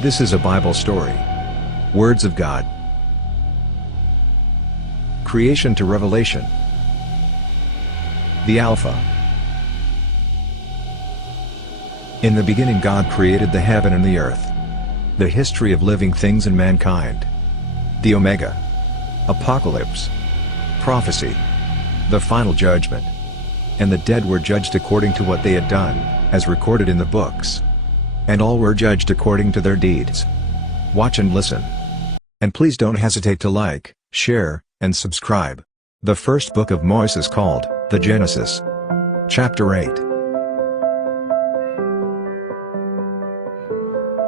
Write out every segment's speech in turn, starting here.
This is a Bible story. Words of God. Creation to Revelation. The Alpha. In the beginning God created the heaven and the earth. The history of living things and mankind. The Omega. Apocalypse. Prophecy. The final judgment. And the dead were judged according to what they had done, as recorded in the books. And all were judged according to their deeds. Watch and listen. And please don't hesitate to like, share, and subscribe. The first book of Moses called, the Genesis. Chapter 8.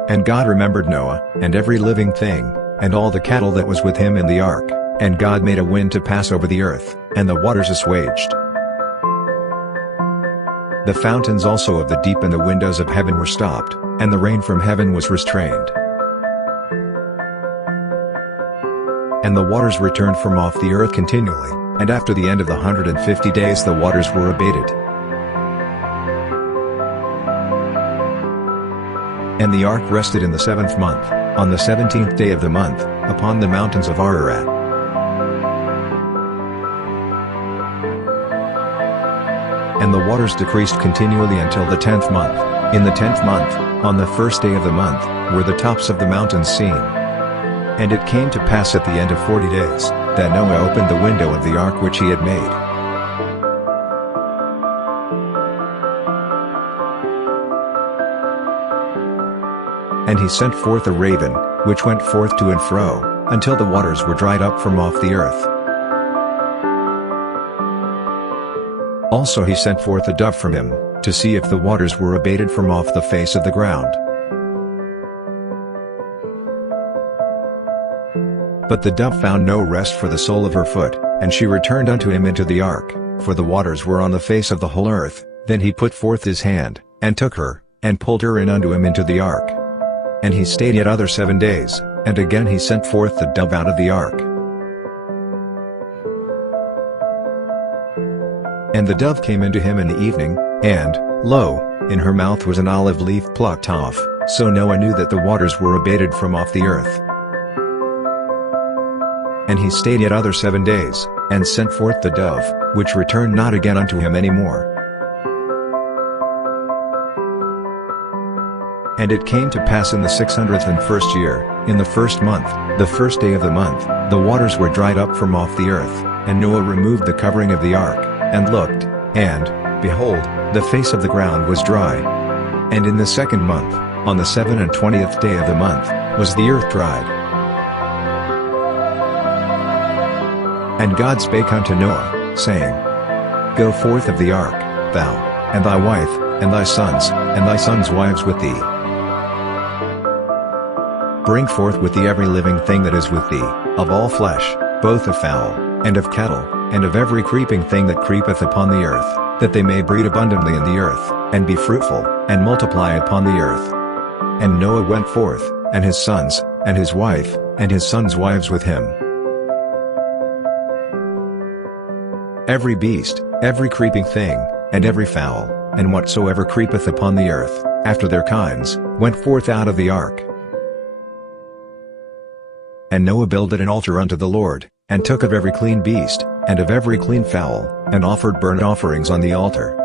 And God remembered Noah, and every living thing, and all the cattle that was with him in the ark, and God made a wind to pass over the earth, and the waters assuaged. The fountains also of the deep and the windows of heaven were stopped, and the rain from heaven was restrained. And the waters returned from off the earth continually, and after the end of the 150 days the waters were abated. And the ark rested in the 7th month, on the 17th day of the month, upon the mountains of Ararat. And the waters decreased continually until the 10th month. In the 10th month, on the first day of the month, were the tops of the mountains seen. And it came to pass at the end of 40 days, that Noah opened the window of the ark which he had made. And he sent forth a raven, which went forth to and fro, until the waters were dried up from off the earth. Also he sent forth a dove from him, to see if the waters were abated from off the face of the ground. But the dove found no rest for the sole of her foot, and she returned unto him into the ark, for the waters were on the face of the whole earth. Then he put forth his hand, and took her, and pulled her in unto him into the ark. And he stayed yet other 7 days, and again he sent forth the dove out of the ark. And the dove came into him in the evening, and, lo, in her mouth was an olive leaf plucked off, so Noah knew that the waters were abated from off the earth. And he stayed yet other 7 days, and sent forth the dove, which returned not again unto him any more. And it came to pass in the 601st year, in the 1st month, the 1st day of the month, the waters were dried up from off the earth, and Noah removed the covering of the ark, and looked, and, behold, the face of the ground was dry. And in the 2nd month, on the 27th day of the month, was the earth dried. And God spake unto Noah, saying, Go forth of the ark, thou, and thy wife, and thy sons' wives with thee. Bring forth with thee every living thing that is with thee, of all flesh, both of fowl, and of cattle, and of every creeping thing that creepeth upon the earth, that they may breed abundantly in the earth, and be fruitful, and multiply upon the earth. And Noah went forth, and his sons, and his wife, and his sons' wives with him. Every beast, every creeping thing, and every fowl, and whatsoever creepeth upon the earth, after their kinds, went forth out of the ark. And Noah builded an altar unto the Lord, and took of every clean beast, and of every clean fowl, and offered burnt offerings on the altar.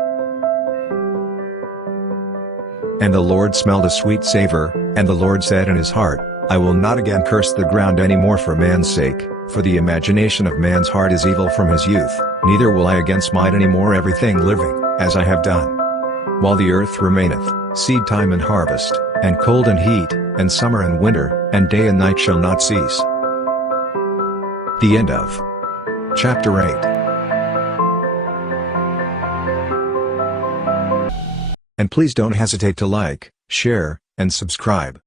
And the Lord smelled a sweet savor, and the Lord said in his heart, I will not again curse the ground any more for man's sake, for the imagination of man's heart is evil from his youth, neither will I again smite any more everything living, as I have done. While the earth remaineth, seed time and harvest, and cold and heat, and summer and winter, and day and night shall not cease. The end of Chapter 8. And please don't hesitate to like, share, and subscribe.